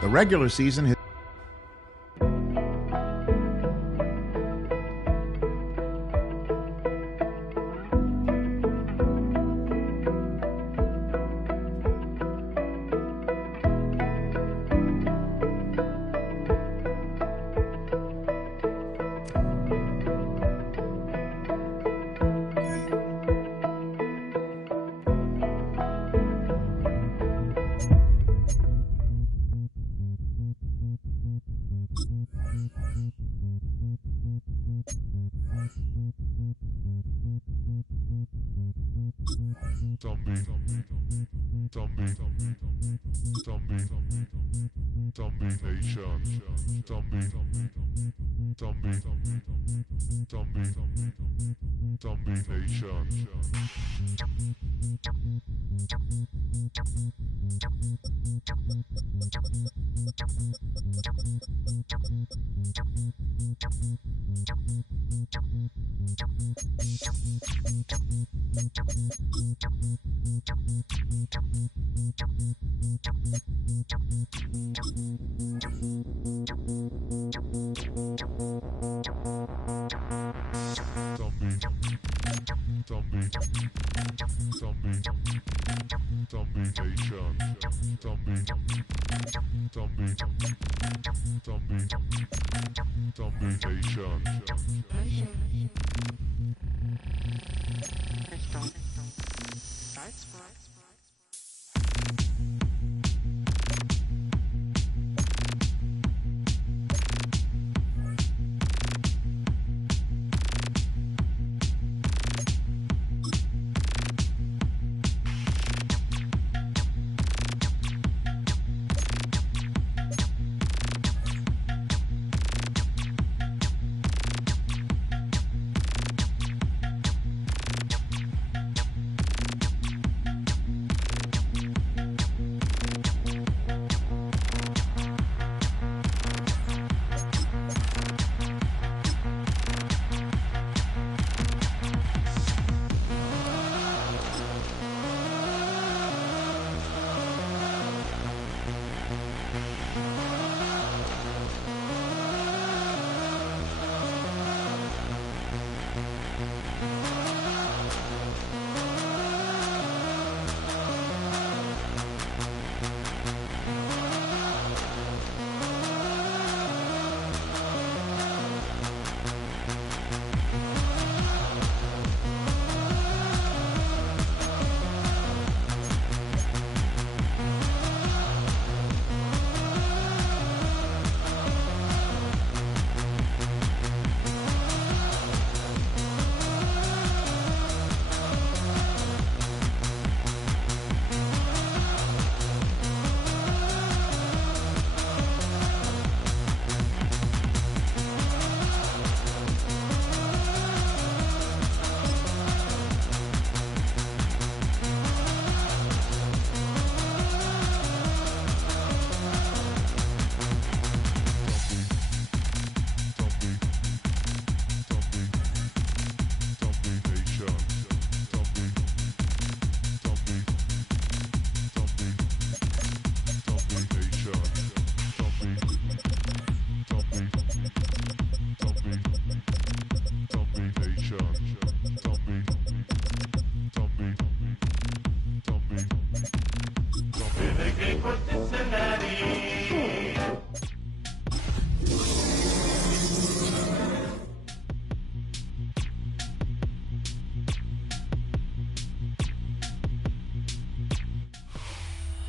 The regular season has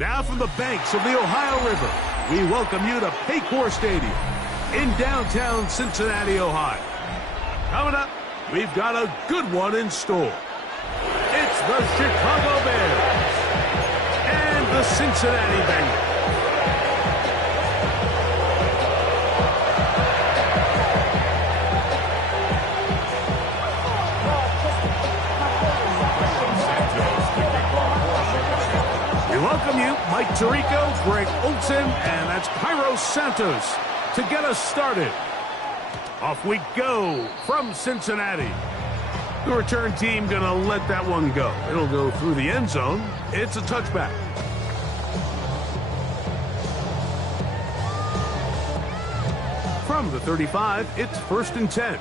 Now from the banks of the Ohio River, we welcome you to Paycor Stadium in downtown Cincinnati, Ohio. Coming up, we've got a good one in store. It's the Chicago Bears and the Cincinnati Bengals. Welcome you, Mike Tirico, Greg Olson, and that's Cairo Santos to get us started. Off we go from Cincinnati. The return team going to let that one go. It'll go through the end zone. It's a touchback. From the 35, it's 1st and 10.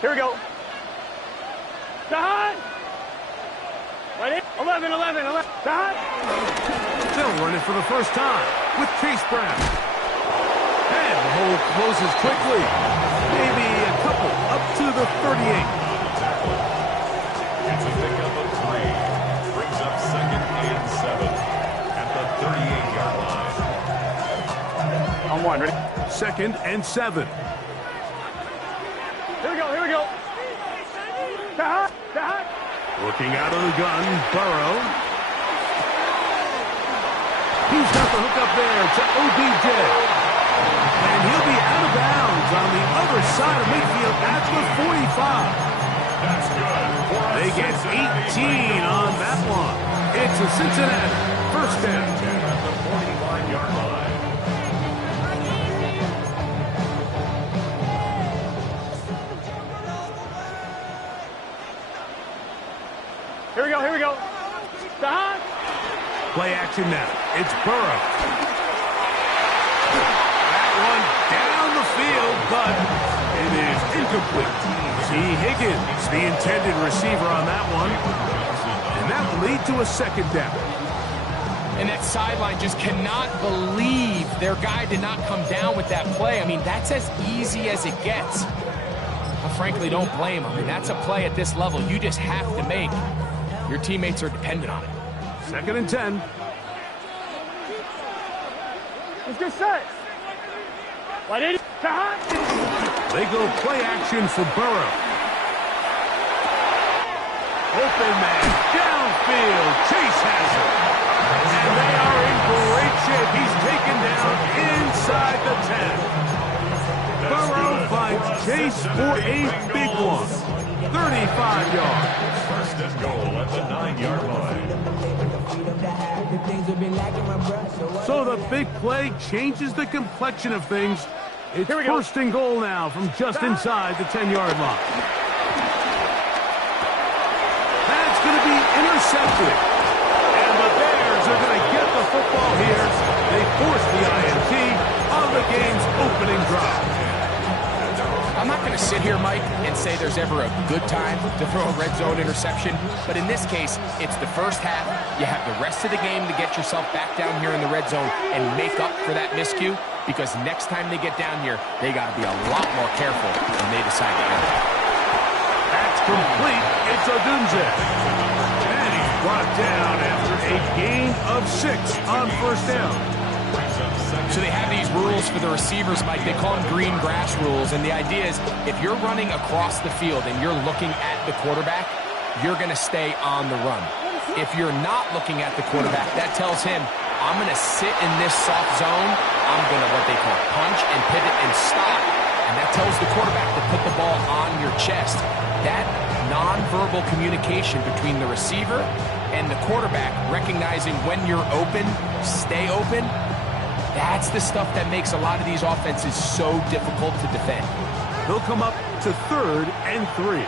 Here we go. Dot. Ready? 11. Dot. They'll run it for the first time with Chase Brown. And the hole closes quickly. Maybe a couple up to the 38. It's a pickup of 3. Brings up 2nd and 7 at the 38-yard line. On 1, ready? 2nd and 7. Here we go. Dot. Looking out of the gun, Burrow. He's got the hook up there to OBJ. And he'll be out of bounds on the other side of midfield at the 45. That's good. They get 18 on that one. It's a Cincinnati 1st down. At the 45-yard line. Here we go. Dot. Play action now. It's Burrow. That one down the field, but it is incomplete. See Higgins, the intended receiver on that one. And that will lead to a 2nd down. And that sideline just cannot believe their guy did not come down with that play. I mean, that's as easy as it gets. I frankly don't blame him. I mean, that's a play at this level you just have to make. Your teammates are dependent on it. 2nd and 10. Let's get set. Ready? Dot. They go play action for Burrow. Open man, downfield. Chase has it. And they are in great shape. He's taken down inside the 10. Burrow finds Chase for a big one. 35 yards. 1st and goal at the 9-yard line. So the big play changes the complexion of things. It's Here we go. 1st and goal now from just inside the 10-yard line. That's going to be intercepted. And the Bears are going to get the football here. They force the INT on the game's opening drive. I'm not going to sit here, Mike, and say there's ever a good time to throw a red zone interception, but in this case, it's the first half. You have the rest of the game to get yourself back down here in the red zone and make up for that miscue, because next time they get down here, they got to be a lot more careful when they decide to enter. That's complete. It's Odunze. And he's brought down after a gain of 6 on 1st down. So they have these rules for the receivers, Mike. They call them green grass rules. And the idea is if you're running across the field and you're looking at the quarterback, you're going to stay on the run. If you're not looking at the quarterback, that tells him, I'm going to sit in this soft zone. I'm going to what they call punch and pivot and stop. And that tells the quarterback to put the ball on your chest. That nonverbal communication between the receiver and the quarterback, recognizing when you're open, stay open, that's the stuff that makes a lot of these offenses so difficult to defend. They'll come up to 3rd and 3.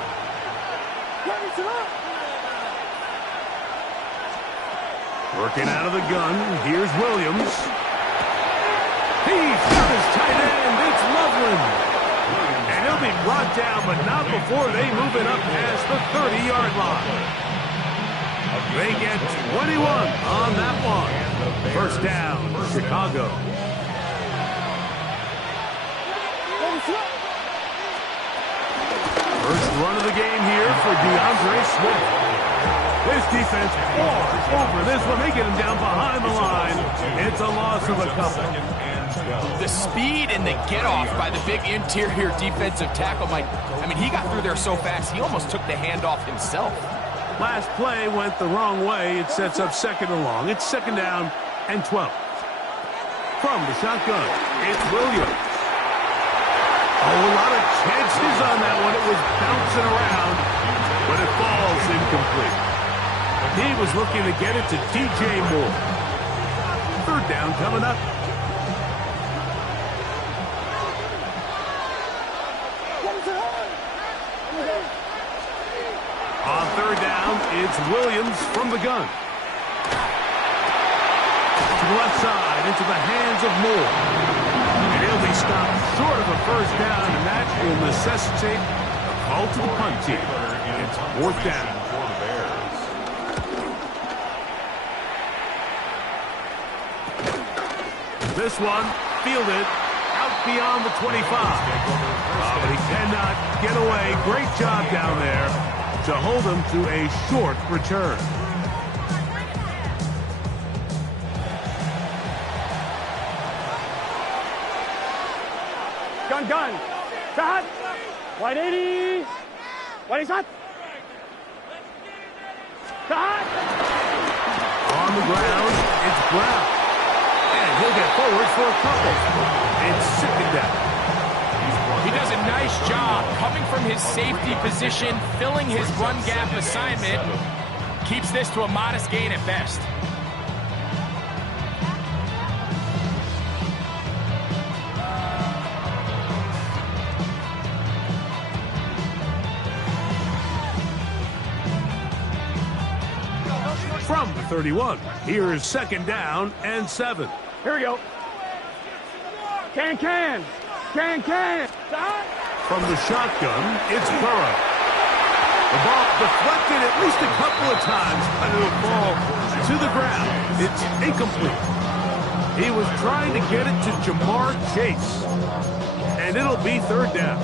Working out of the gun, here's Williams. He's got his tight end, it's Loveland. And he'll be brought down, but not before they move it up past the 30-yard line. They get 21 on that one. 1st down, Chicago. First run of the game here for DeAndre Swift. This defense pours over this one. They get him down behind the line. It's a loss of a couple. The speed and the get-off by the big interior defensive tackle, Mike. I mean, he got through there so fast, he almost took the handoff himself. Last play went the wrong way. It sets up 2nd and long. It's 2nd down and 12. From the shotgun, it's Williams. Oh, a lot of chances on that one. It was bouncing around, but it falls incomplete. He was looking to get it to DJ Moore. 3rd down coming up. On third down, it's Williams from the gun. To the left side, into the hands of Moore. And he'll be stopped short of a first down, and that will necessitate a call to the punt team. It's fourth down. For the Bears. This one fielded out beyond the 25. But he cannot get away. Great job down there to hold him to a short return. Gun. Shot. Wide 80. Wide shot. Shot. On the ground, it's Brown. And he'll get forward for a couple. It's second down. He does a nice job coming from his safety position, filling his run gap assignment. Keeps this to a modest gain at best. From the 31, here's second down and 7. Here we go. Can. Shot. From the shotgun, it's Burrow. The ball deflected at least a couple of times, but it'll fall to the ground. It's incomplete. He was trying to get it to Jamar Chase. And it'll be third down.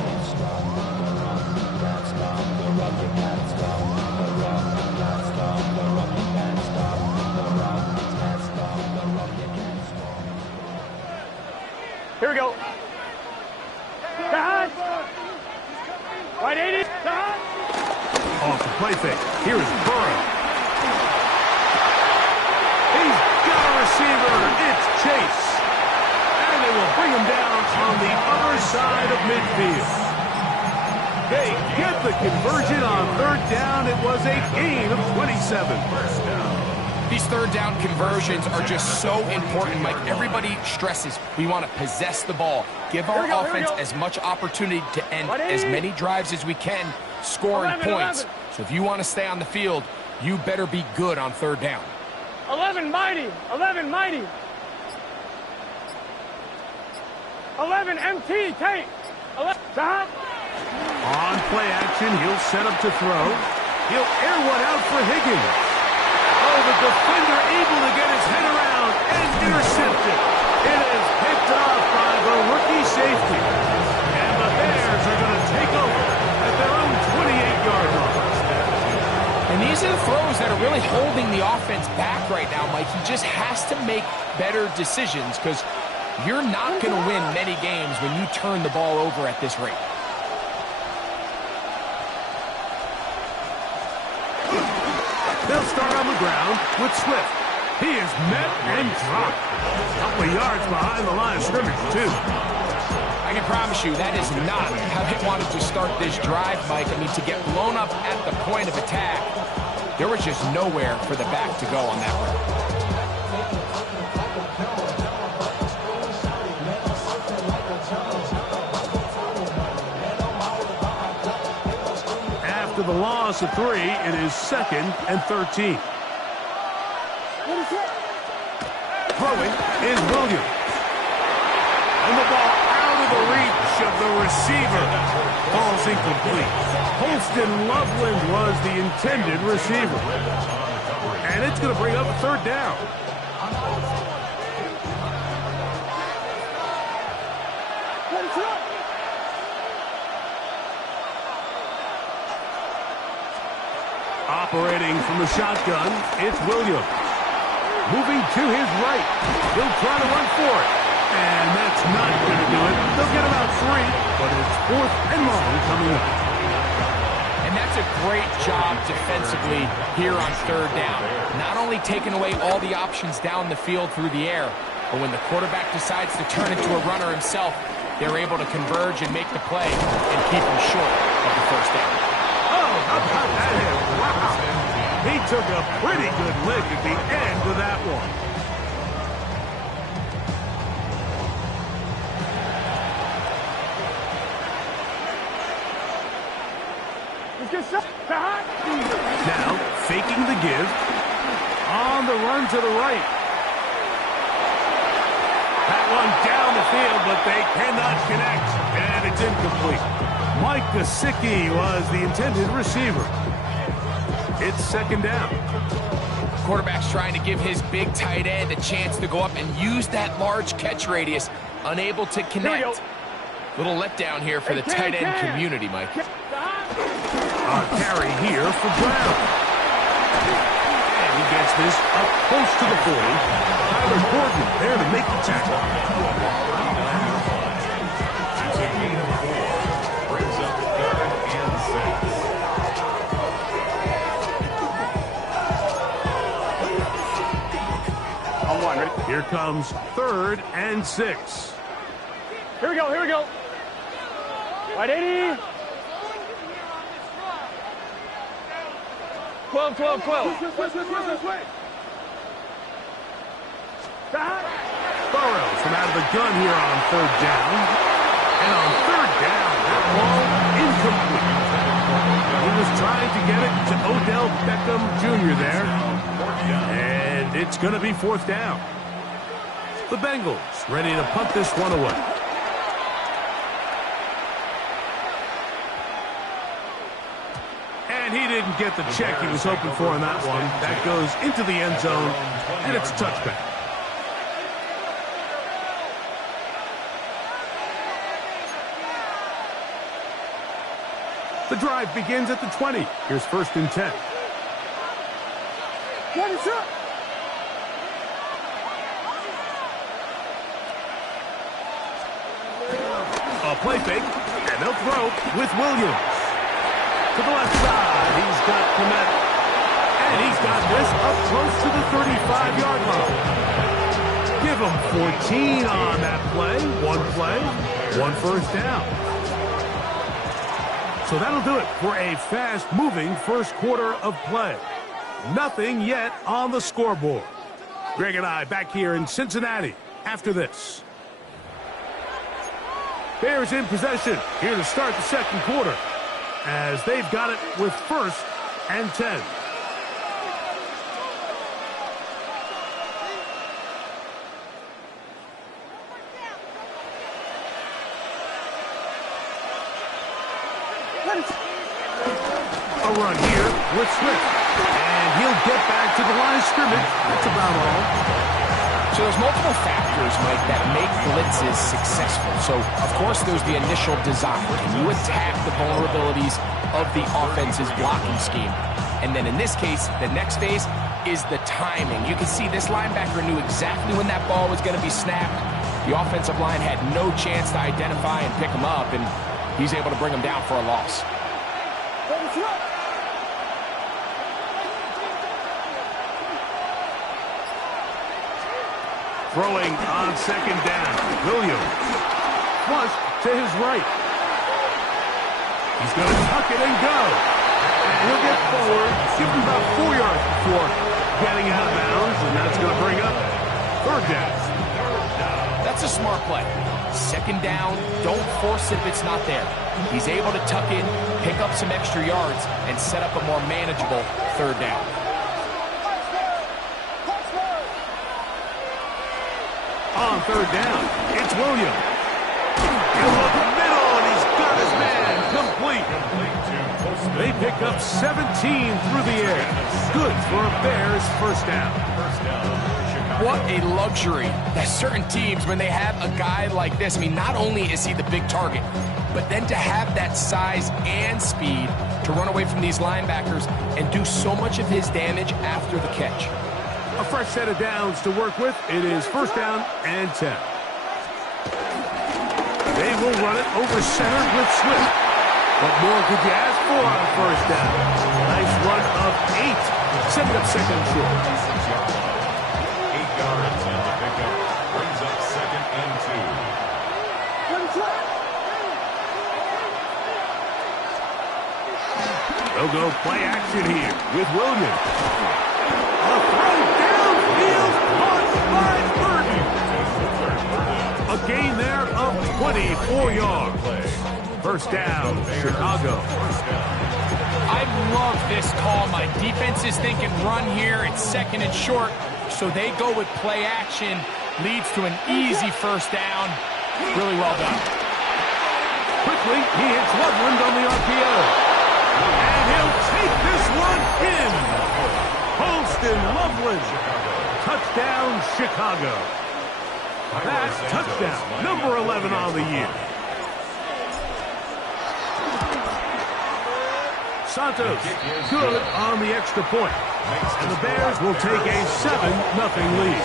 Here we go. Shot. Wide 80. Shot. Off the play fake. Here is Burrow. He's got a receiver. It's Chase. And they will bring him down on the other side of midfield. They get the conversion on third down. It was a gain of 27. First down. These third down conversions are just so important, Mike. Everybody stresses we want to possess the ball, give our offense as much opportunity to end as many drives as we can, scoring points. So if you want to stay on the field, you better be good on third down. 11 mighty. 11 MT, take. 11, shot. On play action, he'll set up to throw. He'll air one out for Higgins. Oh, the defender able to get his head around and intercept it. It is picked off by the rookie safety. And the Bears are going to take over at their own 28-yard line. And these are the throws that are really holding the offense back right now, Mike. He just has to make better decisions because you're not going to win many games when you turn the ball over at this rate. They'll start on the ground with Swift. He is met and dropped. A couple of yards behind the line of scrimmage, too. I can promise you that is not how they wanted to start this drive, Mike. I mean, to get blown up at the point of attack, there was just nowhere for the back to go on that run. After the loss of 3, it is second and 13. Throwing is Williams. And the ball out of the reach of the receiver. Ball's incomplete. Holston Loveland was the intended receiver. And it's going to bring up a third down. Operating from the shotgun, it's Williams. Moving to his right. He'll try to run for it. And that's not going to do it. They'll get about 3, but it's fourth and long coming up. And that's a great job defensively here on third down. Not only taking away all the options down the field through the air, but when the quarterback decides to turn into a runner himself, they're able to converge and make the play and keep him short of the first down. Oh, how about that hit? Wow. He took a pretty good lick at the end of that one. Let's get set. To hot. Now, faking the give. On the run to the right. That one down the field, but they cannot connect. And it's incomplete. Mike Gesicki was the intended receiver. It's second down. Quarterback's trying to give his big tight end a chance to go up and use that large catch radius. Unable to connect. Little letdown here for the tight end community, Mike. Carry here for Brown. And he gets this up close to the 40. Tyler Gordon there to make the tackle. That's a gain of 4. Brings up 3rd and 6. On one, ready? Here comes 3rd and 6. Here we go, here we go. Right, 80. 12, 12, 12. Burrows from out of the gun here on 3rd down. And on 3rd down, that ball incomplete. He was trying to get it to Odell Beckham Jr. there. And it's going to be 4th down. The Bengals ready to punt this one away. And he didn't get the check he was hoping for on that one. That goes into the end zone, and it's a touchback. The drive begins at the 20. Here's 1st and 10. A play fake, and they'll throw with Williams. To the left side, he's got Komet. And he's got this up close to the 35-yard line. Give him 14 on that play. One first down. So that'll do it for a fast-moving first quarter of play. Nothing yet on the scoreboard. Greg and I back here in Cincinnati after this. Bears in possession here to start the second quarter, as they've got it with 1st and 10. A run here with Swift. And he'll get back to the line of scrimmage. That's about all. So there's multiple factors, Mike, that make blitzes successful. So, of course, there's the initial design. Can you attack the vulnerabilities of the offense's blocking scheme? And then in this case, the next phase is the timing. You can see this linebacker knew exactly when that ball was going to be snapped. The offensive line had no chance to identify and pick him up, and he's able to bring him down for a loss. Throwing on 2nd down. Williams. Flush to his right. He's going to tuck it and go. And he'll get forward. Give him about 4 yards before getting out of bounds. And that's going to bring up 3rd down. That's a smart play. 2nd down, don't force it if it's not there. He's able to tuck in, pick up some extra yards, and set up a more manageable 3rd down. On 3rd down, it's Williams. He'll look middle, and he's got his man complete. They pick up 17 through the air. Good for a Bears 1st down. What a luxury that certain teams, when they have a guy like this, I mean, not only is he the big target, but then to have that size and speed to run away from these linebackers and do so much of his damage after the catch. A fresh set of downs to work with. It is 1st down and 10. They will run it over center with Swift. What more could you ask for on 1st down? Nice run of 8. Setting up 2nd and short. 8 yards and the pickup brings up 2nd and 2. They'll go play action here with Williams. A throw downfield caught by Burton. A gain there of 24 yards. 1st down, Chicago. love this call, Mike. Defense is thinking run here. It's second and short, so they go with play action. Leads to an easy first down. Really well done. Quickly, he hits Loveland on the RPO. And he'll take this one in. Holston Loveland. Touchdown, Chicago. That's touchdown, number 11 on the year. Santos, good on the extra point. And the Bears will take a 7-0 lead.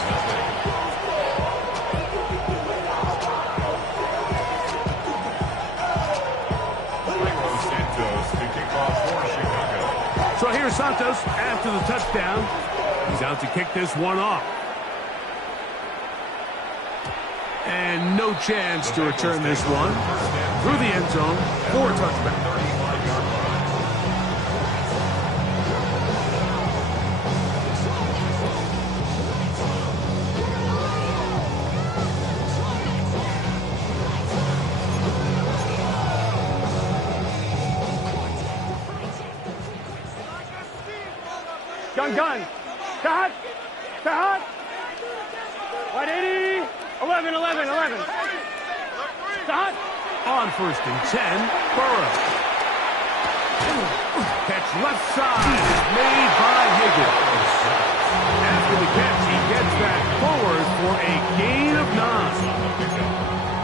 So here's Santos after the touchdown. He's out to kick this one off. And no chance to return this one through the end zone for a touchback. Gun. Cut. 180. 11. Stop. On first and 10, Burrow. Catch left side is made by Higgins. After the catch, he gets back forward for a gain of 9.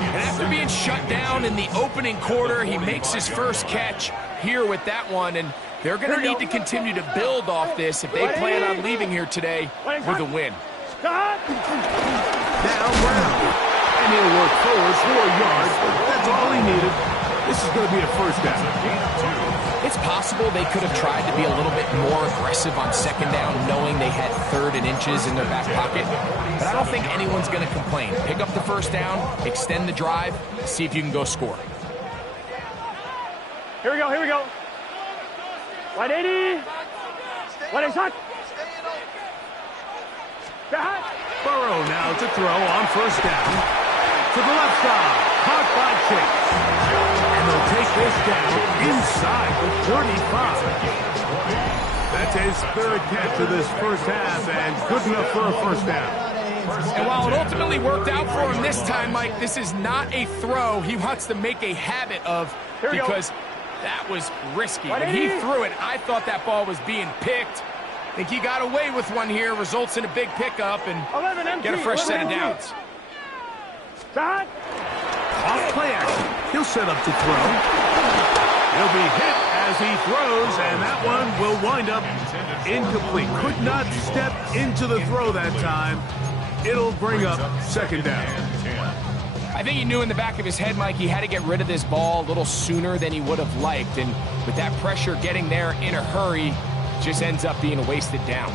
And after being shut down in the opening quarter, he makes his first catch here with that one, and they're going to need to continue to build off this if they plan on leaving here today with a win. Stop. Now Brown. And he'll work forward 4 yards. That's all he needed. This is going to be a first down. It's possible they could have tried to be a little bit more aggressive on second down, knowing they had 3rd and inches in their back pocket. But I don't think anyone's going to complain. Pick up the first down, extend the drive, see if you can go score. Here we go. 180. 180. Burrow now to throw on first down. To the left side. Caught by Chase. And they'll take this down inside the 35. That's his 3rd catch of this first half, and good enough for a first down. And while it ultimately worked out for him this time, Mike, this is not a throw he wants to make a habit of, because that was risky. When he threw it, I thought that ball was being picked. I think he got away with one here, results in a big pickup, and get a fresh set of downs. Stop. Off play action. He'll set up to throw. He'll be hit as he throws, and that one will wind up incomplete. Could not step into the throw that time. It'll bring up second down. I think he knew in the back of his head, Mike, he had to get rid of this ball a little sooner than he would have liked, and with that pressure getting there in a hurry, just ends up being a wasted down.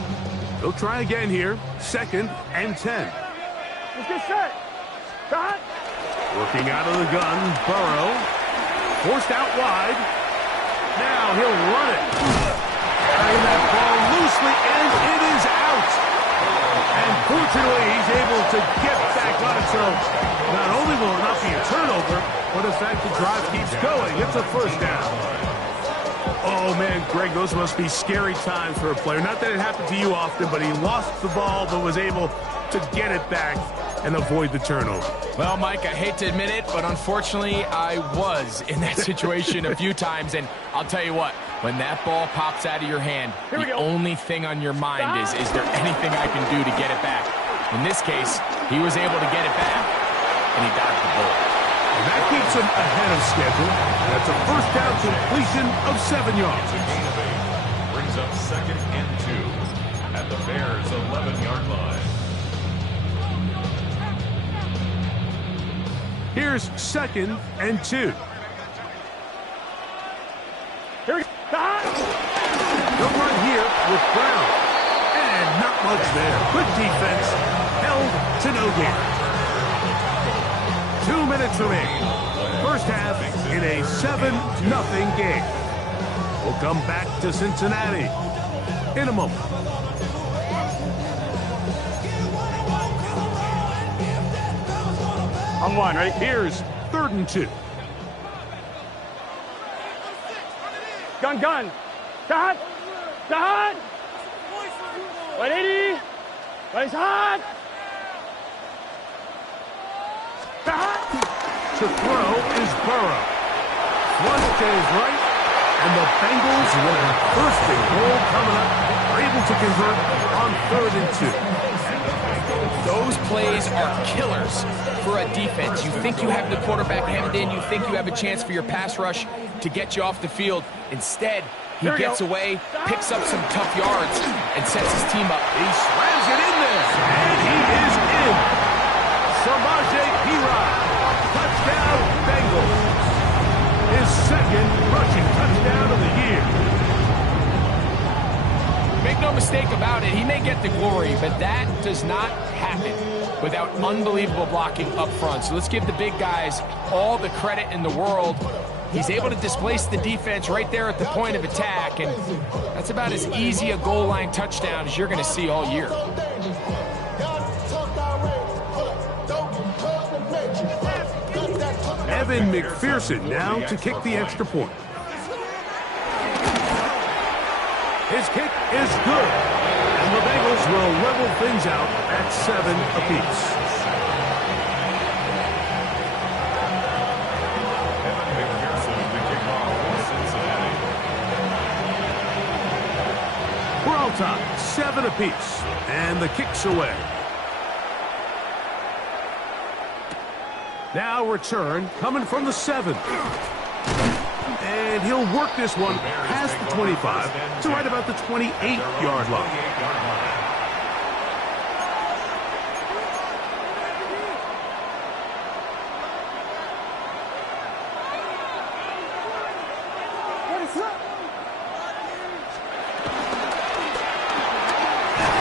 He'll try again here. 2nd and 10. Let's get set. Stop. Working out of the gun, Burrow. Forced out wide. Now he'll run it. Carrying that ball loosely, and it is out. And fortunately, he's able to get back on it. So not only will it not be a turnover, but in fact the drive keeps going. It's a first down. Oh, man, Greg, those must be scary times for a player. Not that it happened to you often, but he lost the ball but was able to get it back and avoid the turnover. Well, Mike, I hate to admit it, but unfortunately, I was in that situation a few times, and I'll tell you what, when that ball pops out of your hand, the only thing on your mind is there anything I can do to get it back? In this case, he was able to get it back, and he dodged the bullet. And that keeps him ahead of schedule. That's a first down completion of 7 yards. Brings up 2nd and 2 at the Bears' 11-yard line. Here's 2nd and 2. Here we go. They'll run here with Brown. And not much there. Good defense. Held to no gain. 2 minutes remaining. First half in a 7-0 game. We'll come back to Cincinnati in a moment. On one, ready? Here's 3rd and 2. Gun. Stop. Hot! 180! Place hot! To throw is Burrow. Flush to his right, and the Bengals with a first and goal coming up are able to convert on 3rd and 2. Those plays are killers for a defense. You think you have the quarterback hemmed in. You think you have a chance for your pass rush to get you off the field. Instead, he gets away, picks up some tough yards, and sets his team up. He slams it in there, and he is in. Samaje Perine. Touchdown, Bengals. His second rushing touchdown of the year. Make no mistake about it, he may get the glory, but that does not happen without unbelievable blocking up front. So let's give the big guys all the credit in the world. He's able to displace the defense right there at the point of attack, and that's about as easy a goal line touchdown as you're going to see all year. Evan McPherson now to kick the extra point. His kick is good, and the Bengals will level things out at 7 apiece. Evan McPherson to kick off for Cincinnati. We're on top, 7 apiece, and the kick's away. Now return coming from the 7. And he'll work this one past the 25 to right about the 28-yard line.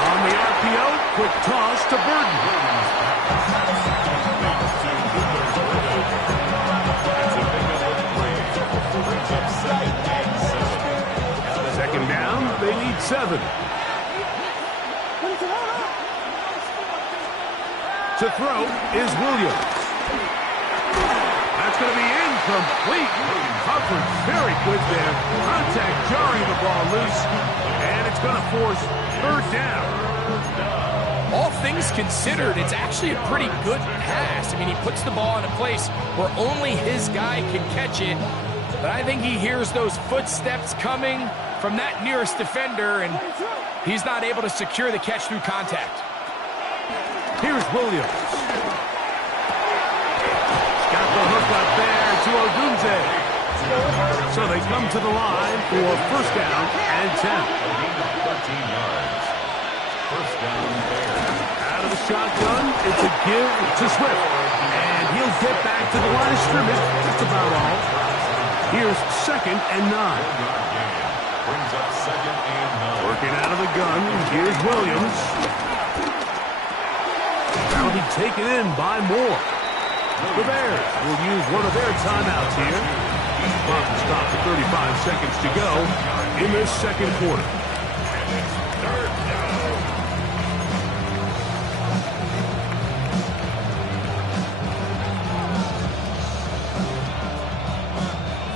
On the RPO, quick toss to Burden. Second down, they need 7. To throw is Williams. That's going to be incomplete. Coverage very good there. Contact jarring the ball loose, and it's going to force 3rd down. All things considered, it's actually a pretty good pass. I mean, he puts the ball in a place where only his guy can catch it. But I think he hears those footsteps coming from that nearest defender, and he's not able to secure the catch through contact. Here's Williams. Got the hook up there to Odunze. So they come to the line for 1st down and 10. 13 yards. 1st down there. Out of the shotgun, it's a give to Swift. And he'll get back to the line of scrimmage. That's about all. Here's 2nd and 9. Brings up 2nd and 9. Working out of the gun, here's Williams. That'll be taken in by Moore. The Bears will use one of their timeouts here. Clock will stop at 35 seconds to go in this 2nd quarter.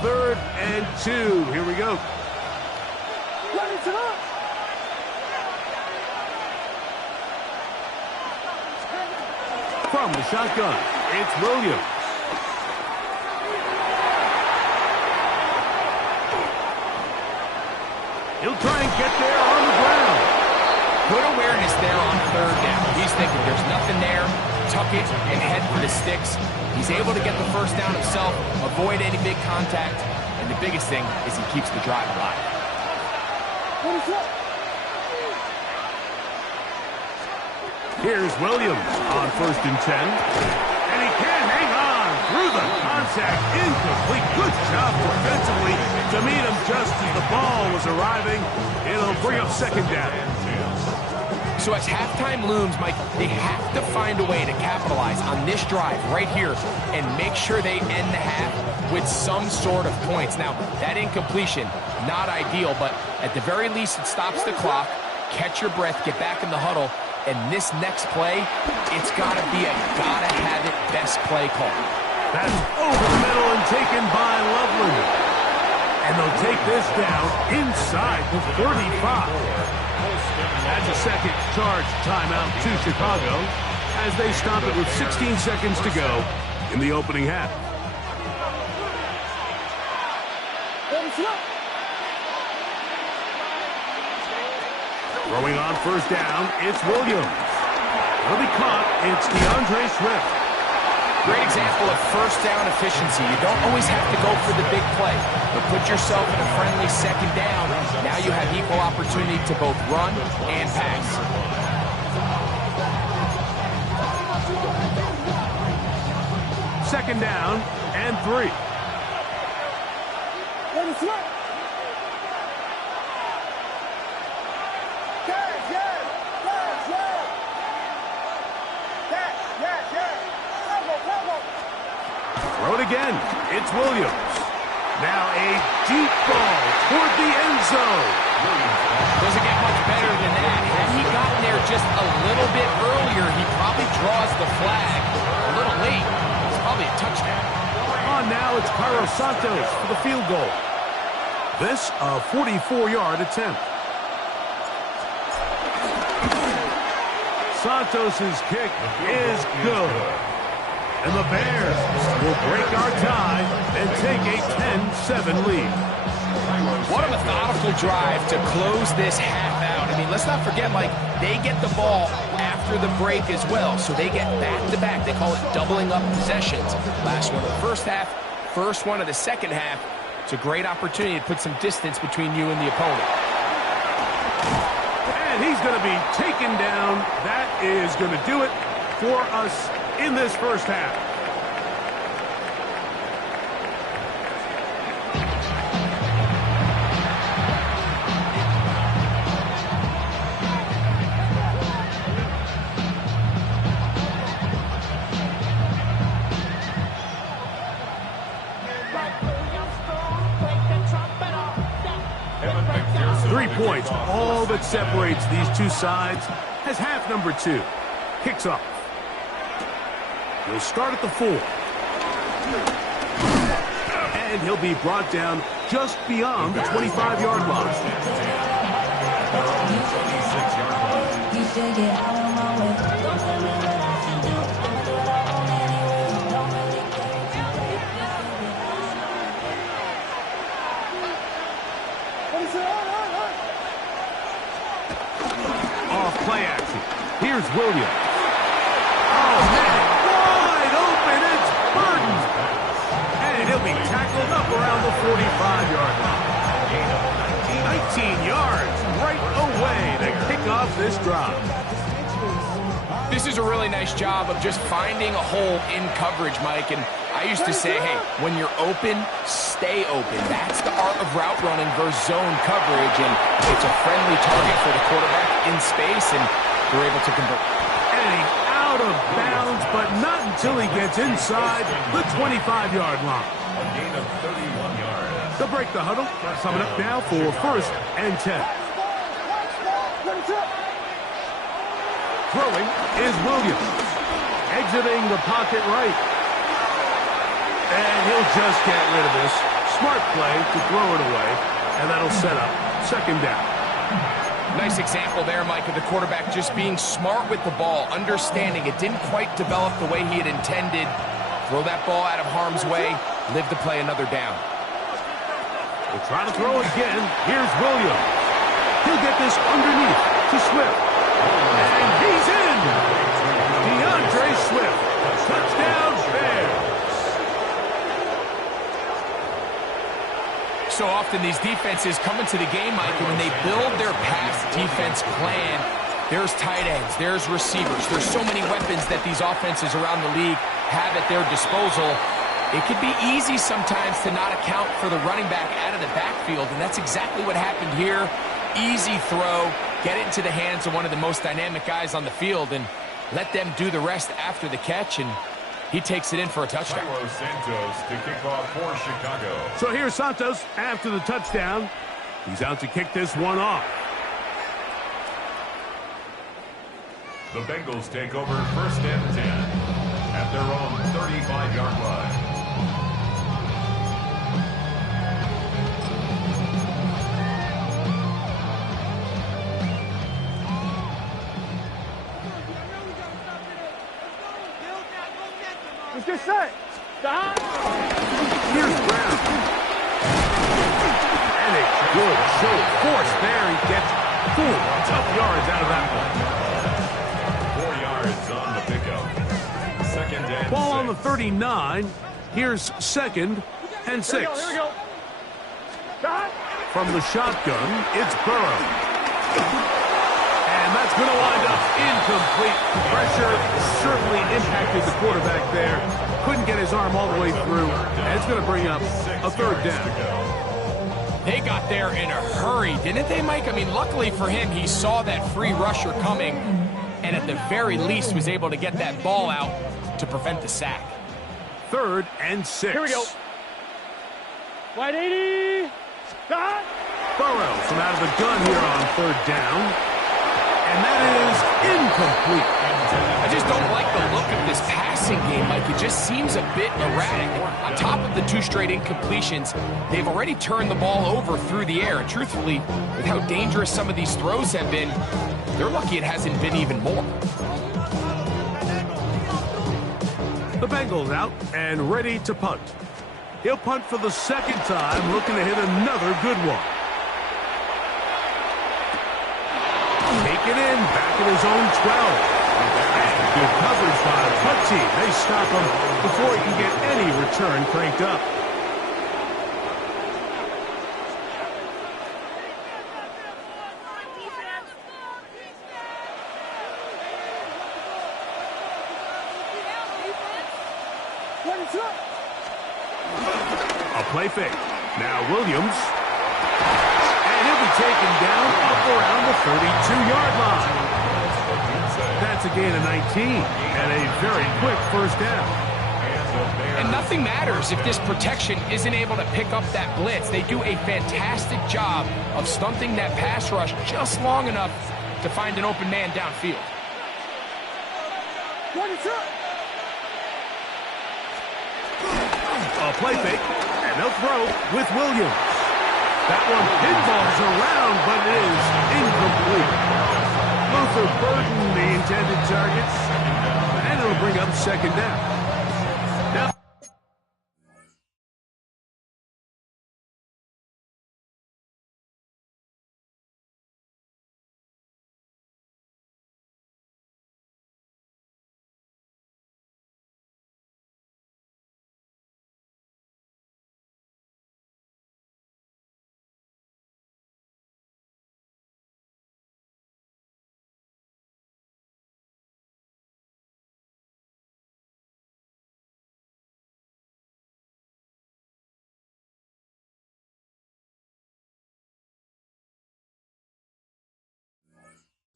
Third and 2. Here we go. From the shotgun, it's Williams. He'll try and get there on the ground. Good awareness there on 3rd down. He's thinking there's nothing there. Tuck it and head for the sticks. He's able to get the 1st down himself, avoid any big contact, and the biggest thing is he keeps the drive alive. Here's Williams on 1st and 10. And he can hang on through the contact. Incomplete. Good job defensively to meet him just as the ball was arriving. It'll bring up 2nd down. So as halftime looms, Mike, they have to find a way to capitalize on this drive right here and make sure they end the half with some sort of points. Now, that incompletion, not ideal, but at the very least it stops the clock. Catch your breath, get back in the huddle, and this next play, it's got to be a gotta-have-it best play call. That's over the middle and taken by Loveland. And And they'll take this down inside the 35. That's a second charge timeout to Chicago as they stop it with 16 seconds to go in the opening half. Throwing on first down, it's Williams. He'll be caught. It's DeAndre Swift. Great example of first down efficiency. You don't always have to go for the big play, but put yourself in a friendly second down. Now you have equal opportunity to both run and pass. Second down and 3. Throw it again. It's Williams. Now a deep ball toward the end zone. Doesn't get much better than that. Had he gotten there just a little bit earlier, he probably draws the flag. A little late. It's probably a touchdown. On now, it's Cairo Santos for the field goal. This a 44-yard attempt. Santos's kick is good. And the Bears will break our tie and take a 10-7 lead. What a methodical drive to close this half out. I mean, let's not forget, Mike, they get the ball after the break as well, so they get back-to-back. They call it doubling up possessions. Last one of the first half, first one of the second half. It's a great opportunity to put some distance between you and the opponent. And he's going to be taken down. That is going to do it for us in this first half. Points, all that separates these two sides, as half number 2 kicks off. He'll start at the 4. And he'll be brought down just beyond the 25-yard line. Play action. Here's Williams. Oh, man, wide open. It's Burton. And he'll be tackled up around the 45-yard line. 19 yards right away to kick off this drive. This is a really nice job of just finding a hole in coverage, Mike. And I used to say, hey, when you're open, stay open. That's the art of route running versus zone coverage. And it's a friendly target for the quarterback in space, and they're able to convert. And he's out of bounds, but not until he gets inside the 25-yard line. A gain of 31 yards. They'll break the huddle. Coming up now for first and 10. Throwing is Williams. Exiting the pocket right. And he'll just get rid of this. Smart play to throw it away. And that'll set up second down. Nice example there, Mike, of the quarterback just being smart with the ball, understanding it didn't quite develop the way he had intended. Throw that ball out of harm's way, live to play another down. We'll try to throw again. Here's Williams. He'll get this underneath to Swift. And he's in! DeAndre Swift. Touchdown, Bears. So often these defenses come into the game, Mike, and when they build their pass defense plan, there's tight ends, there's receivers, there's so many weapons that these offenses around the league have at their disposal. It could be easy sometimes to not account for the running back out of the backfield, and that's exactly what happened here. Easy throw, get it into the hands of one of the most dynamic guys on the field, and let them do the rest after the catch, and he takes it in for a touchdown. Cairo Santos to kick off for Chicago. So here's Santos after the touchdown. He's out to kick this one off. The Bengals take over first and 10 at their own 35-yard line. get set. Stop. Here's Brown. And a good show of force there. He gets 4 tough yards out of that one. 4 yards on the pickup. Second and Ball on the 6. 39. Here's second and 6. Here we go. Stop. From the shotgun, it's Burrow. And that's going to wind up incomplete. Pressure certainly impacted the quarterback there. Couldn't get his arm all the way through. And it's going to bring up a third down. They got there in a hurry, didn't they, Mike? I mean, luckily for him, he saw that free rusher coming and at the very least was able to get that ball out to prevent the sack. Third and 6. Here we go. Wide 80. Stop. Burrow from out of the gun here on third down. And that is incomplete. I just don't like the look of this passing game, Mike. It just seems a bit erratic. On top of the 2 straight incompletions, they've already turned the ball over through the air. And truthfully, with how dangerous some of these throws have been, they're lucky it hasn't been even more. The Bengals out and ready to punt. He'll punt for the second time, looking to hit another good one. Take it in, back at his own 12. And good coverage by the punt team. They stop him before he can get any return cranked up. A play fake. Now Williams. And he'll be taken down up around the 32-yard line. That's a gain of 19 and a very quick first down. And nothing matters if this protection isn't able to pick up that blitz. They do a fantastic job of stunting that pass rush just long enough to find an open man downfield. A play fake, and they'll throw with Williams. That one pinballs around, but it is incomplete. Luther Burden, the intended target, and it'll bring up second down. Now,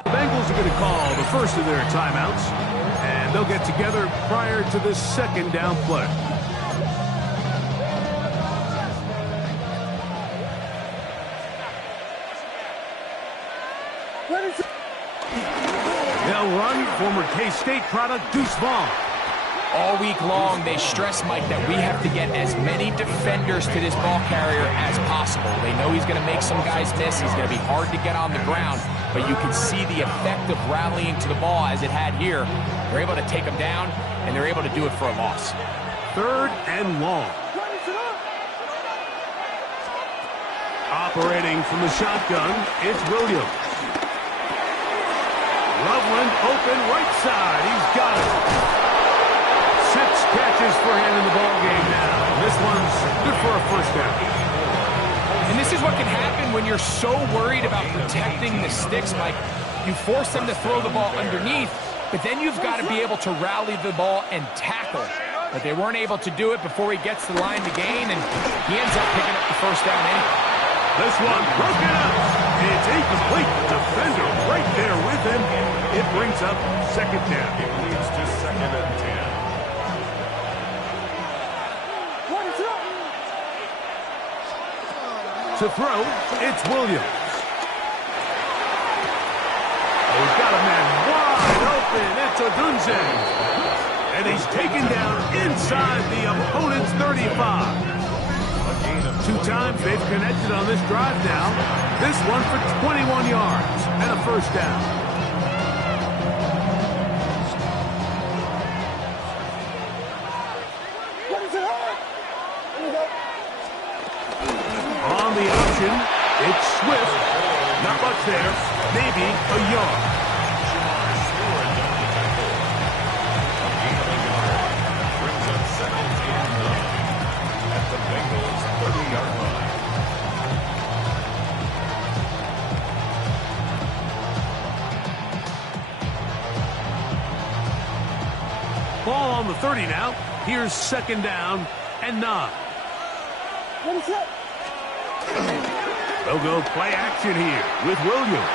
the Bengals are going to call the first of their timeouts, and they'll get together prior to this second down play. They'll run former K-State product Deuce Vaughn. All week long, they stress, Mike, that we have to get as many defenders to this ball carrier as possible. They know he's going to make some guys miss. He's going to be hard to get on the ground. But you can see the effect of rallying to the ball as it had here. They're able to take him down, and they're able to do it for a loss. Third and long. Operating from the shotgun, it's Williams. Loveland open right side. He's got it. 6 catches for him in the ballgame now. This one's good for a first down. And this is what can happen when you're so worried about protecting the sticks, Mike. You force them to throw the ball underneath, but then you've got to be able to rally the ball and tackle. But they weren't able to do it before he gets the line to gain, and he ends up picking up the first down anyway. This one broken up. It's incomplete. Defender right there with him. It brings up second down. It leads to second and 10. To throw, it's Williams. Oh, he's got a man wide open. It's Odunze. And he's taken down inside the opponent's 35. 2 times they've connected on this drive now. This one for 21 yards and a first down. twist. Not much there. Maybe a yard. Brings up second and 9 at the Bengals' 30-yard line. Ball on the 30 now. Here's second down and 9. They'll go play action here with Williams.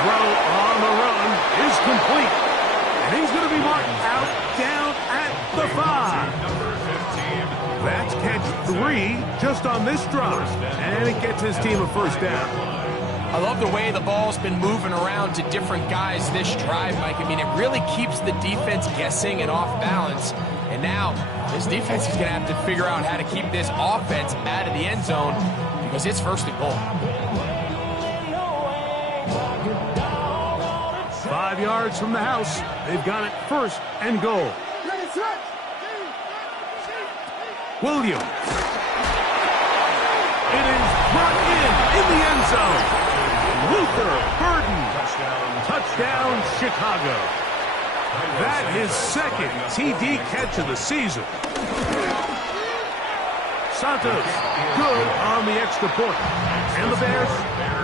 Throw on the run is complete. And he's going to be marked out down at the 5. That's catch 3 just on this drive. And it gets his team a first down. I love the way the ball's been moving around to different guys this drive, Mike. I mean, it really keeps the defense guessing and off balance. And now this defense is going to have to figure out how to keep this offense out of the end zone because it's first and goal. 5 yards from the house. They've got it first and goal. Williams. It is brought in the end zone. Luther Burden. Touchdown, Chicago. That is second TD catch of the season. Santos, good on the extra point. And the Bears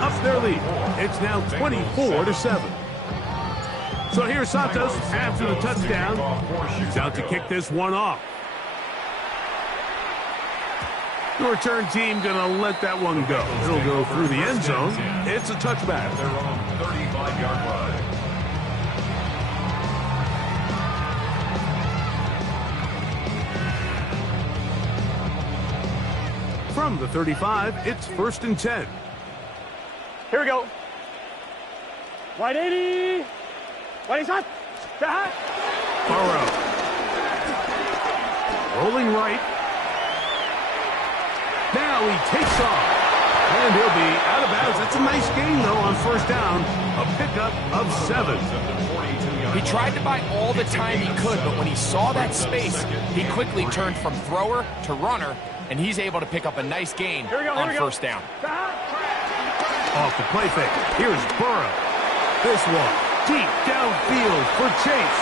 up their lead. It's now 24-7. So here's Santos after the touchdown. He's out to kick this one off. The return team going to let that one go. It'll go through the end zone. It's a touchback. Their own 35-yard line. From the 35, it's first and 10. Here we go. Wide 80. Wide shot. Burrow. Rolling right. Now he takes off. And he'll be out of bounds. That's a nice gain, though, on first down. A pickup of 7. He tried to buy all the time he could, but when he saw that space, he quickly turned from thrower to runner, and he's able to pick up a nice gain on first down. Off the play fake. Here's Burrow. This one deep downfield for Chase.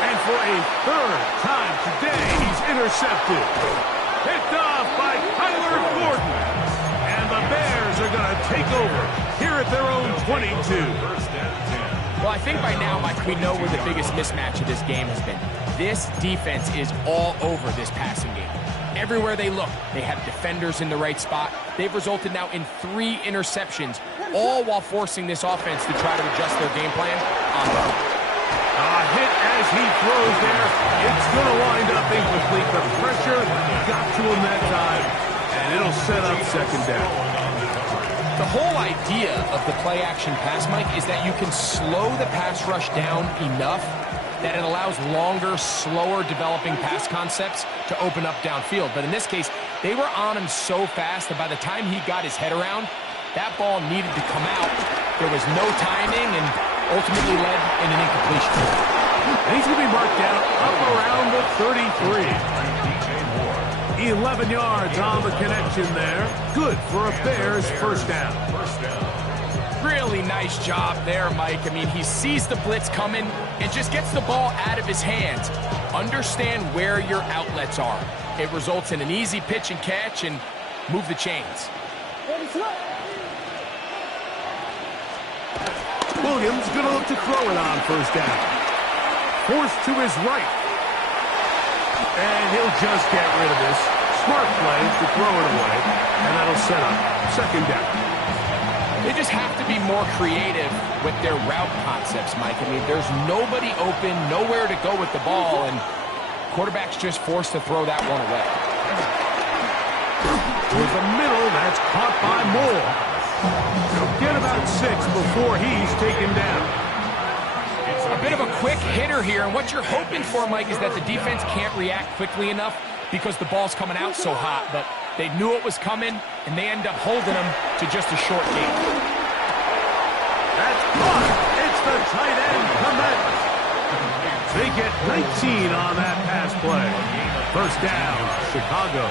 And for a third time today, he's intercepted. Picked off by Kyler Gordon. And the Bears are going to take over here at their own 22. Well, I think by now, Mike, we know where the biggest mismatch of this game has been. This defense is all over this passing game. Everywhere they look, they have defenders in the right spot. They've resulted now in 3 interceptions, all while forcing this offense to try to adjust their game plan on the run. A hit as he throws there. It's going to wind up incomplete. The pressure got to him that time, and it'll set up second down. The whole idea of the play-action pass, Mike, is that you can slow the pass rush down enough that it allows longer, slower developing pass concepts to open up downfield. But in this case, they were on him so fast that by the time he got his head around, that ball needed to come out. There was no timing and ultimately led in an incompletion. And he's going to be marked down up around the 33. 11 yards on the connection there. Good for a Bears first down. Really nice job there, Mike. I mean, he sees the blitz coming and just gets the ball out of his hands. Understand where your outlets are. It results in an easy pitch and catch and move the chains. Williams going to look to throw it on first down. Forced to his right. And he'll just get rid of this. Smart play to throw it away. And that'll set up second down. They just have to be more creative with their route concepts, Mike. I mean, there's nobody open, nowhere to go with the ball, and quarterback's just forced to throw that one away. Towards the middle, that's caught by Moore. He'll get about 6 before he's taken down. A bit of a quick hitter here, and what you're hoping for, Mike, is that the defense can't react quickly enough because the ball's coming out so hot, but they knew it was coming, and they end up holding them to just a short game. That's caught. It's the tight end, Clement. They get 19 on that pass play. First down, Chicago.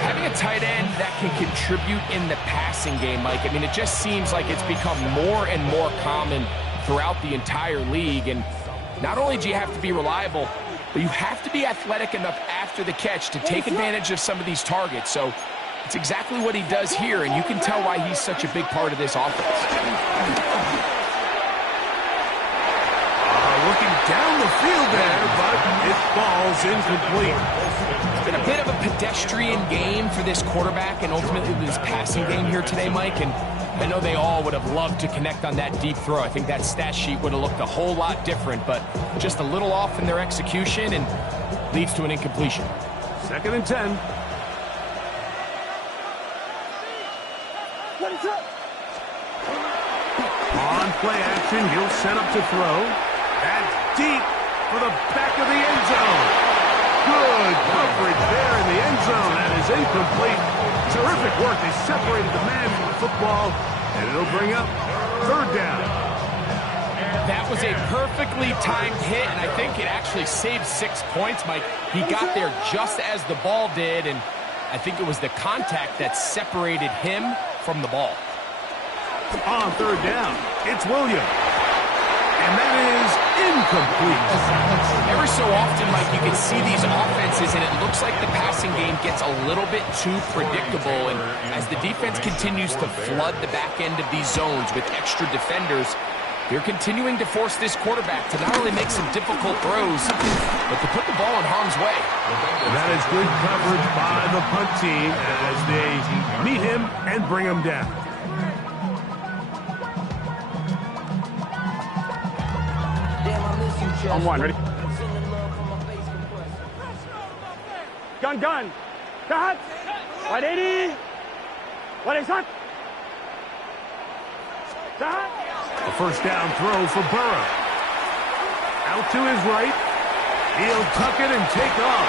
Having a tight end that can contribute in the passing game, Mike, I mean, it just seems like it's become more and more common throughout the entire league. And not only do you have to be reliable, but you have to be athletic enough after the catch to take advantage of some of these targets. So it's exactly what he does here, and you can tell why he's such a big part of this offense. Looking down the field there, but it falls incomplete. It's been a bit of a pedestrian game for this quarterback and ultimately this passing game here today, Mike. And I know they all would have loved to connect on that deep throw. I think that stat sheet would have looked a whole lot different, but just a little off in their execution and leads to an incompletion. 2nd and 10. On play action, he'll set up to throw. That's deep for the back of the end zone. Good coverage there in the end zone. That is incomplete. Terrific work. They separated the man from the football, and it'll bring up 3rd down. That was a perfectly timed hit, and I think it actually saved 6 points, Mike. He got there just as the ball did, and I think it was the contact that separated him from the ball. On 3rd down, it's Williams. And that is incomplete. Every so often, Mike, you can see these offenses, and it looks like the passing game gets a little bit too predictable. And as the defense continues to flood the back end of these zones with extra defenders, they're continuing to force this quarterback to not only make some difficult throws, but to put the ball in harm's way. That is good coverage by the punt team as they meet him and bring him down. On 1, ready? Gun. Cut. 180. 180. Cut. A 1st down throw for Burrow. Out to his right. He'll tuck it and take off.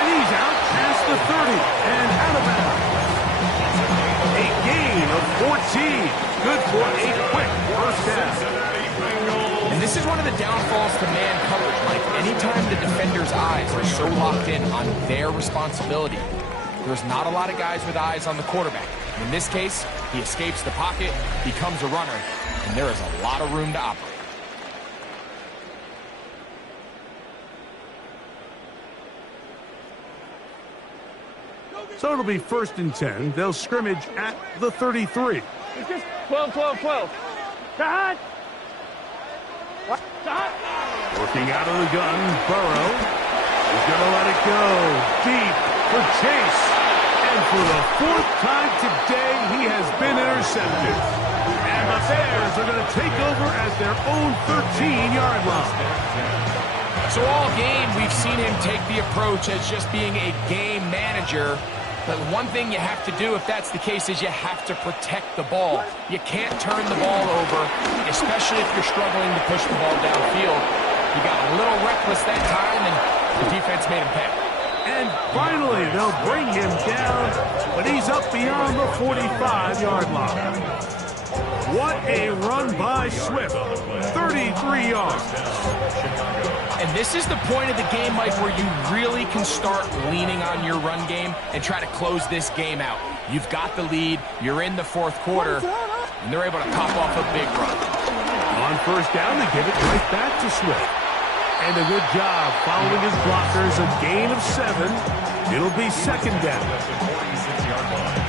And he's out past the 30 and out of bounds. A gain of 14. Good for a quick 1st down. And this is one of the downfalls to man coverage, Mike. Anytime the defender's eyes are so locked in on their responsibility, there's not a lot of guys with eyes on the quarterback. In this case, he escapes the pocket, becomes a runner, and there is a lot of room to operate. So it'll be 1st and 10. They'll scrimmage at the 33. It's just 12. Cut. Working out of the gun, Burrow. He's going to let it go. Deep for Chase. And for the 4th time today, he has been intercepted. And the Bears are going to take over at their own 13-yard line. So all game, we've seen him take the approach as just being a game manager. But one thing you have to do if that's the case is you have to protect the ball. You can't turn the ball over, especially if you're struggling to push the ball downfield. He got a little reckless that time, and the defense made him pay. And finally, they'll bring him down, but he's up beyond the 45-yard line. What a run by Swift. 33 yards. And this is the point of the game, Mike, where you really can start leaning on your run game and try to close this game out. You've got the lead, you're in the 4th quarter, and they're able to pop off a big run. On 1st down, they give it right back to Swift. And a good job following his blockers, a gain of 7. It'll be 2nd down. 46-yard line.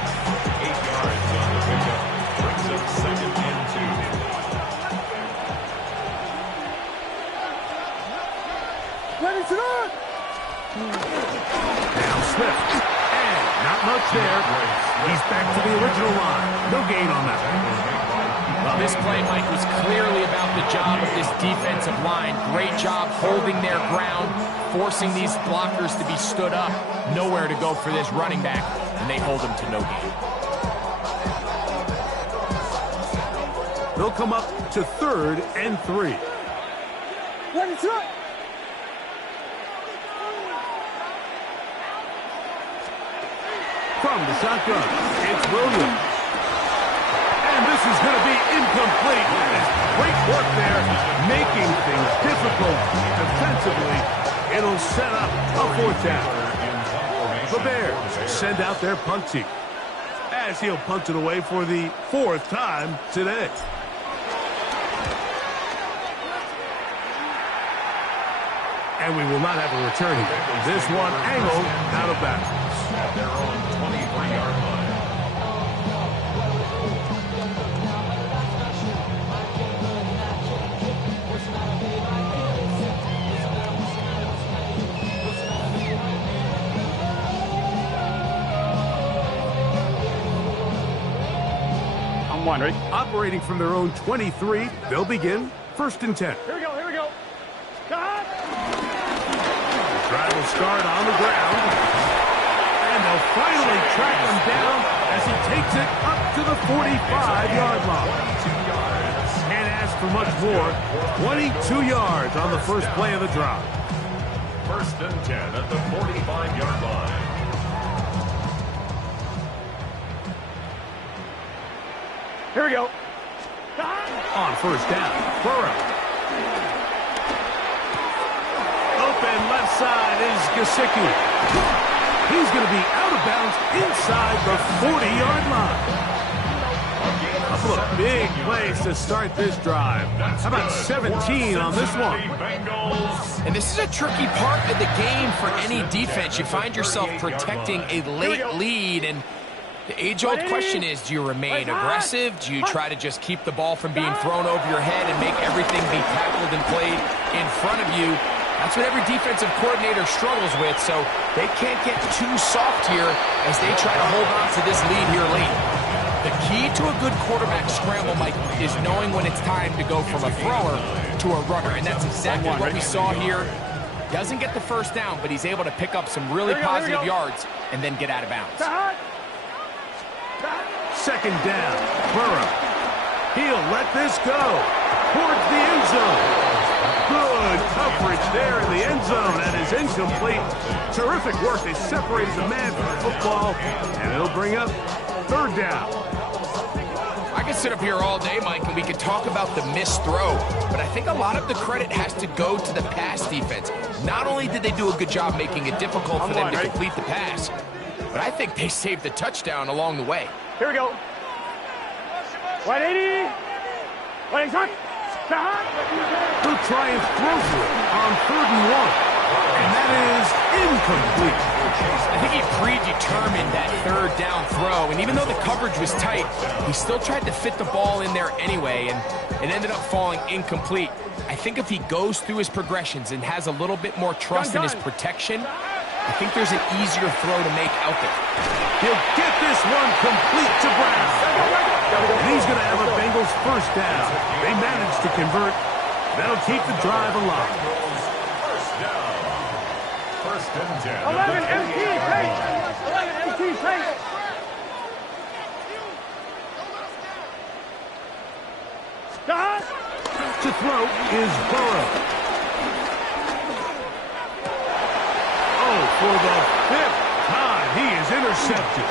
8 yards on the pickup. Brings up 2nd and 2. Ready to run. Now Swift. And not much there. He's back to the original line. No gain on that one. Well, this play, Mike, was clearly about the job of this defensive line. Great job holding their ground, forcing these blockers to be stood up. Nowhere to go for this running back, and they hold him to no gain. They'll come up to 3rd and 3. Ready to run. From the shotgun, it's Williams. And this is going to be incomplete. Great work there, making things difficult defensively. It'll set up a 4th down. The Bears send out their punt team, as he'll punt it away for the 4th time today. And we will not have a return here. This one angled out of bounds. At their own 23-yard line. I'm one, ready? Operating from their own 23, they'll begin 1st and 10. Here we go, here we go. Cut! Drive will start on the ground. And they'll finally track him down as he takes it up to the 45-yard line. 22 yards. Can't ask for much more. 22 yards on the first play of the drive. 1st and 10 at the 45-yard line. Here we go. On 1st down, Burrow. Open left side is Gesicki. He's going to be out of bounds inside the 40-yard line. A couple of big plays to start this drive. How about 17 on this one? And this is a tricky part of the game for any defense. You find yourself protecting a late lead, and the age-old question is, do you remain aggressive? Do you try to just keep the ball from being thrown over your head and make everything be tackled and played in front of you? That's what every defensive coordinator struggles with, so they can't get too soft here as they try to hold on to this lead here late. The key to a good quarterback scramble, Mike, is knowing when it's time to go from a thrower to a runner, and that's exactly what we saw here. Doesn't get the 1st down, but he's able to pick up some really positive yards and then get out of bounds. 2nd down, Burrow. He'll let this go towards the end zone. Good coverage there in the end zone. That is incomplete. Terrific work. They separated the man from the football, and it'll bring up 3rd down. I could sit up here all day, Mike, and we could talk about the missed throw, but I think a lot of the credit has to go to the pass defense. Not only did they do a good job making it difficult for them to complete the pass, but I think they saved the touchdown along the way. Here we go. 180. 180. He'll try and throw for it on 3rd and 1. And that is incomplete. I think he predetermined that 3rd down throw, and even though the coverage was tight, he still tried to fit the ball in there anyway, and it ended up falling incomplete. I think if he goes through his progressions and has a little bit more trust in his protection, I think there's an easier throw to make out there. He'll get this one complete to Brown. And he's going to have a Bengals 1st down. They managed to convert. That'll keep the drive alive. 1st down. 1st and 10. 11 MT, pace. 11 MT, pace. To throw is Burrow. Oh, for the 5th time, he is intercepted.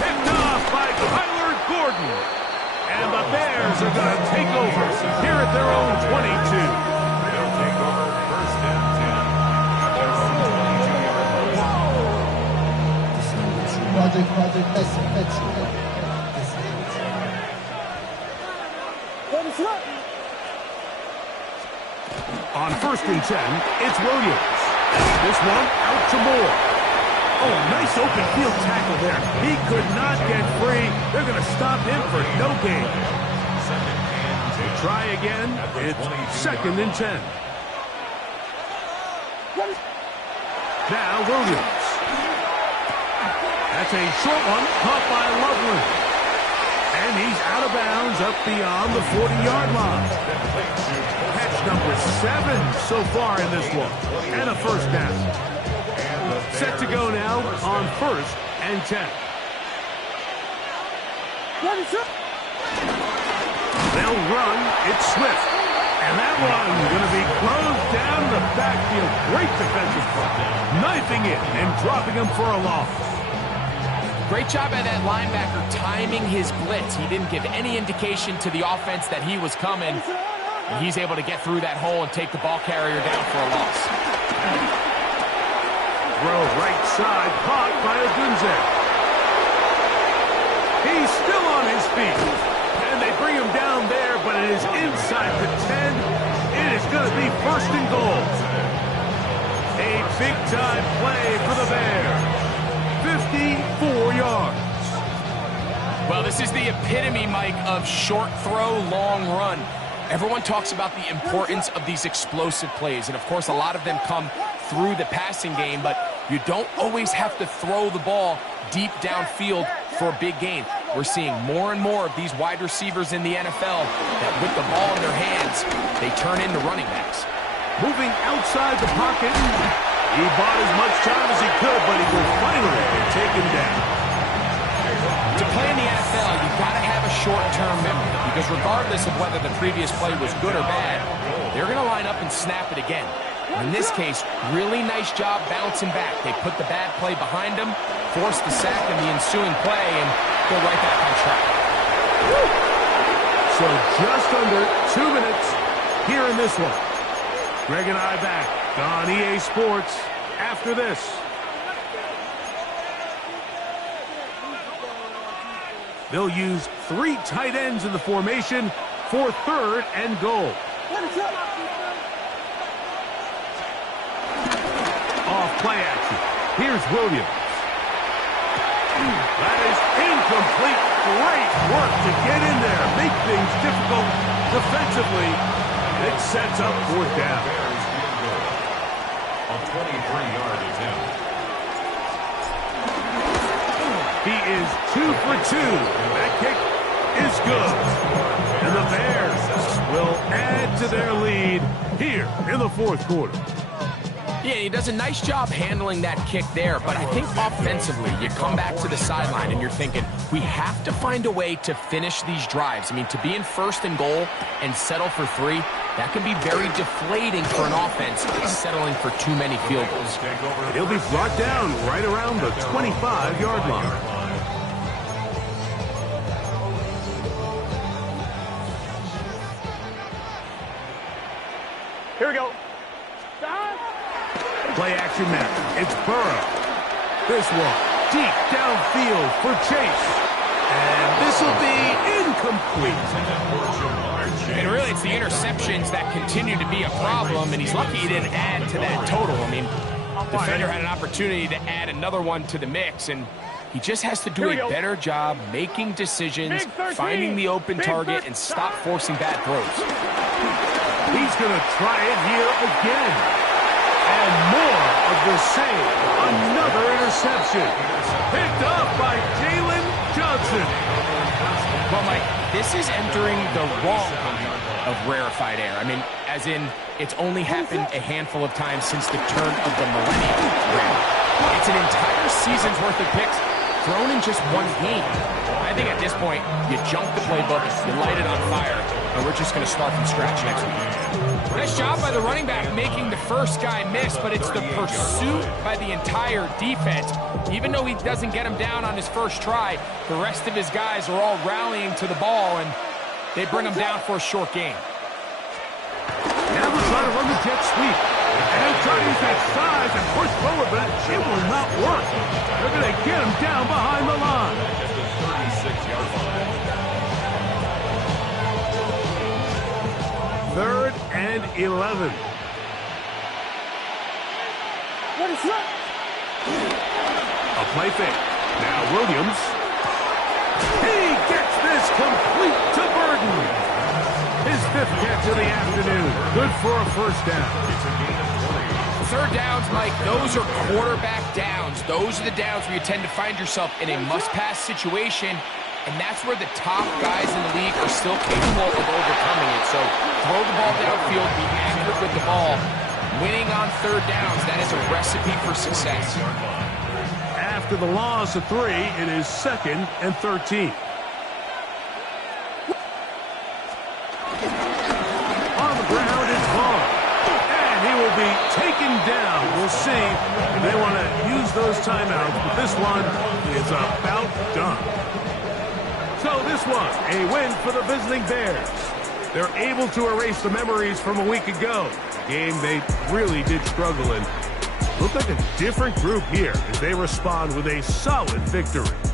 Picked off by Kyler Gordon. And the Bears are going to take over here at their own 22. They'll take over 1st and 10. At their own 22-yard line. On 1st and 10, it's Williams. This one out to Moore. Oh, nice open field tackle there. He could not get free. They're going to stop him for no gain. They try again. It's 2nd and 10. Now Williams. That's a short one caught by Loveland. And he's out of bounds up beyond the 40-yard line. Catch number 7 so far in this one. And a 1st down. Set to go now on 1st and 10. They'll run. It's Swift. And that one going to be closed down the backfield. Great defensive play. Knifing it and dropping him for a loss. Great job by that linebacker timing his blitz. He didn't give any indication to the offense that he was coming. And he's able to get through that hole and take the ball carrier down for a loss. throw right side, caught by Odunze. He's still on his feet. And they bring him down there, but it is inside the 10. It is going to be first and goal. A big-time play for the Bears. 54 yards. Well, this is the epitome, Mike, of short throw, long run. Everyone talks about the importance of these explosive plays, and of course a lot of them come through the passing game, but you don't always have to throw the ball deep downfield for a big gain. We're seeing more and more of these wide receivers in the NFL that with the ball in their hands, they turn into running backs. Moving outside the pocket, he bought as much time as he could, but he will finally take him down. To play in the NFL, you've got to have a short-term memory, because regardless of whether the previous play was good or bad, they're going to line up and snap it again. In this case, really nice job bouncing back. They put the bad play behind them, forced the sack in the ensuing play, and go right back on track. So just under 2 minutes here in this one. Greg and I back on EA Sports after this. They'll use 3 tight ends in the formation for 3rd and goal. Off play action. Here's Williams. That is incomplete. Great work to get in there. Make things difficult defensively. It sets up 4th down. A 23-yard attempt. He is 2 for 2. That kick is good. And the Bears will add to their lead here in the 4th quarter. Yeah, he does a nice job handling that kick there, but I think offensively, you come back to the sideline and you're thinking, we have to find a way to finish these drives. I mean, to be in 1st and goal and settle for 3, that can be very deflating for an offense settling for too many field goals. He'll be brought down right around the 25-yard line. Here we go. Play action now. It's Burrow. This one deep downfield for Chase. And this will be incomplete. And really, it's the interceptions that continue to be a problem, and he's lucky he didn't add to that total. I mean, the defender had an opportunity to add another one to the mix, and he just has to do a better job making decisions, finding the open target, and stop forcing bad throws. He's going to try it here again. And more of the same. Another interception. Picked up by Jalen Johnson. Well, Mike, this is entering the wrong kind of rarefied air. I mean, as in, it's only happened a handful of times since the turn of the millennium. It's an entire season's worth of picks thrown in just one game. I think at this point, you junk the playbook, you light it on fire, and we're just going to start from scratch next week. Nice job by the running back making the first guy miss, but it's the pursuit by the entire defense. Even though he doesn't get him down on his first try, the rest of his guys are all rallying to the ball, and they bring him down for a short gain. Now they're trying to run the jet sweep. And they're trying to use that size and push forward, but it will not work. They're going to get him down behind the line. At the 36-yard line. 3rd and 11. What is that? A play fake. Now Williams. He gets this complete to Burden. His 5th catch of the afternoon. Good for a first down. 3rd downs, Mike, those are quarterback downs. Those are the downs where you tend to find yourself in a must-pass situation, and that's where the top guys in the league are still capable of overcoming it. So throw the ball downfield, be accurate with the ball. Winning on 3rd downs, that is a recipe for success. After the loss of 3, it is 2nd and 13. On the ground is Vaughn. And he will be taken down. We'll see if they want to use those timeouts, but this one is about done. So this was a win for the visiting Bears. They're able to erase the memories from a week ago. A game they really did struggle in. Look like a different group here as they respond with a solid victory.